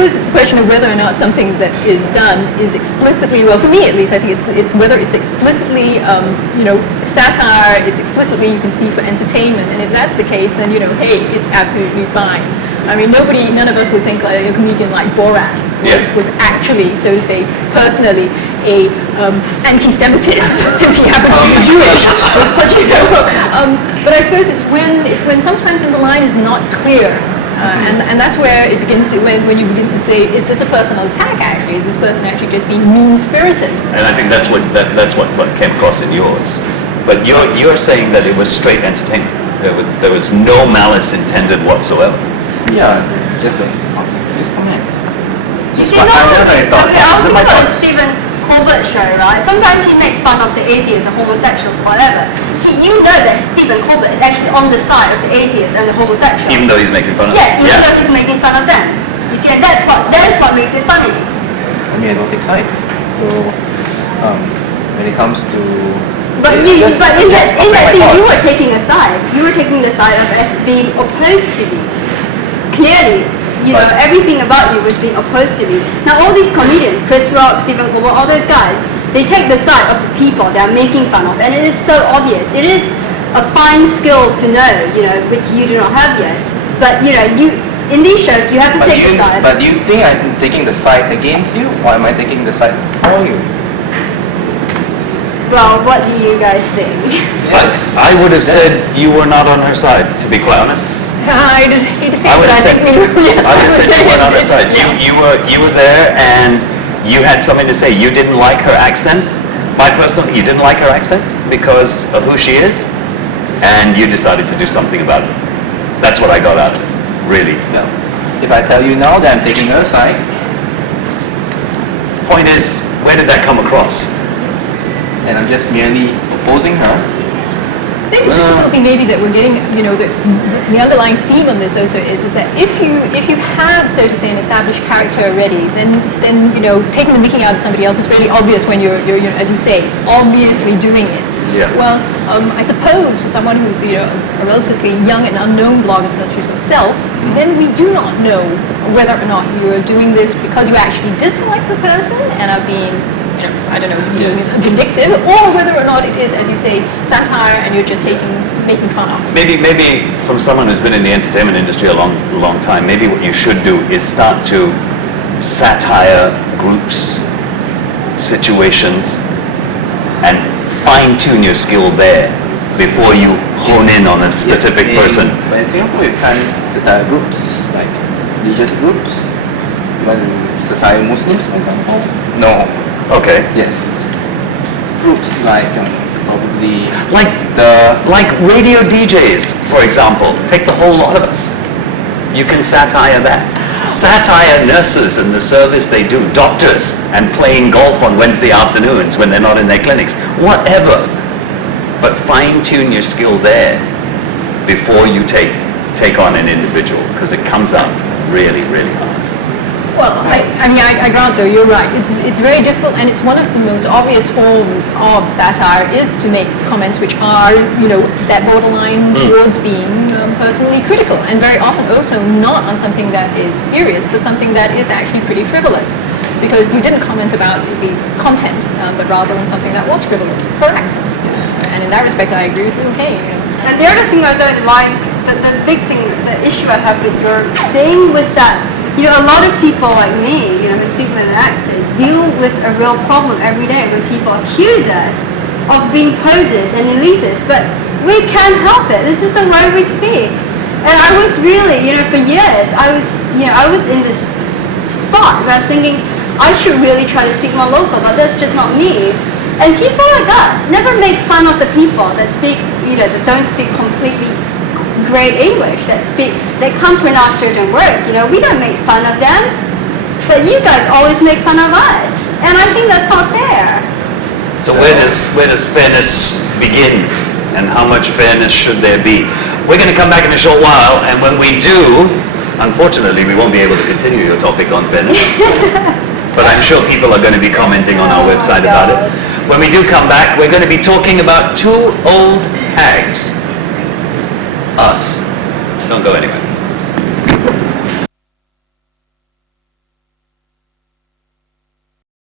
suppose it's the question of whether or not something that is done is explicitly, well, for me at least, I think it's whether it's explicitly, satire, it's explicitly, you can see, for entertainment. And if that's the case, then, hey, it's absolutely fine. I mean, none of us would think like a comedian like Borat was actually, so to say, personally a anti-Semitist, since he happens to be Jewish. But I suppose it's when sometimes when the line is not clear, and that's where it begins to, when you begin to say, is this a personal attack actually? Is this person actually just being mean-spirited? And I think that's what came across in yours. But you're saying that it was straight entertainment. There was no malice intended whatsoever. Yeah, just comment. You see, I was thinking about the Stephen Colbert show, right? Sometimes he makes fun of the atheists or homosexuals or whatever. You know that Stephen Colbert is actually on the side of the atheists and the homosexuals. Even though he's making fun of them? Yes, even though he's making fun of them. You see, and that's what makes it funny. I mean, I don't take sides. So, when it comes to... But in that thing, you were taking a side. You were taking the side of us being opposed to me. Clearly, everything about you was being opposed to me. Now, all these comedians, Chris Rock, Stephen Colbert, all those guys, they take the side of the people they are making fun of, and it is so obvious. It is a fine skill to know, which you do not have yet. But in these shows, you have to take the side. But do you think I'm taking the side against you, or am I taking the side for you? Well, what do you guys think? Yes. I would have said you were not on her side, to be quite honest. I hate to say I would it, but have I said, think I would have said you weren't on her side. You were there, and you had something to say. You didn't like her accent. My personal, you didn't like her accent because of who she is, and you decided to do something about it. That's what I got out of it, really. No. If I tell you now that I'm taking her side, Point is, where did that come across? and I'm just merely opposing her, I think the difficulty maybe that we're getting, the underlying theme on this also is that if you have, so to say, an established character already, then taking the mickey out of somebody else is really obvious when you're as you say, obviously doing it. Yeah. Whilst I suppose for someone who's a relatively young and unknown blogger such as yourself, then we do not know whether or not you are doing this because you actually dislike the person and are being being vindictive, or whether or not it is, as you say, satire and you're just making fun of. Maybe from someone who's been in the entertainment industry a long time, maybe what you should do is start to satire groups, situations, and fine-tune your skill there before you hone in on a specific person. But in Singapore, you can't satire groups, like religious groups. You want to satire Muslims, for example? No. Okay. Yes. Groups like probably like radio DJs, for example. Take the whole lot of us. You can satire that. Satire nurses and the service they do, doctors, and playing golf on Wednesday afternoons when they're not in their clinics. Whatever. But fine-tune your skill there before you take on an individual, because it comes up really, really hard. Well, I grant though, you're right. It's very difficult, and it's one of the most obvious forms of satire is to make comments which are, that borderline towards being personally critical, and very often also not on something that is serious, but something that is actually pretty frivolous, because you didn't comment about Izzy's content, but rather on something that was frivolous, her accent. Yes. And in that respect, I agree with you. Okay. And the other thing I don't like, the big thing, the issue I have with your thing was that a lot of people like me, who speak with an accent, deal with a real problem every day when people accuse us of being posers and elitists, but we can't help it. This is the way we speak. And I was really, for years, I was in this spot where I was thinking, I should really try to speak more local, but that's just not me. And people like us never make fun of the people that speak, that don't speak completely great English, that can't pronounce certain words. We don't make fun of them, but you guys always make fun of us, and I think that's not fair. So where does fairness begin, and how much fairness should there be? We're going to come back in a short while, and when we do, unfortunately, we won't be able to continue your topic on fairness. But I'm sure people are going to be commenting on our website about it. When we do come back, we're going to be talking about two old hags. Us. Don't go anywhere.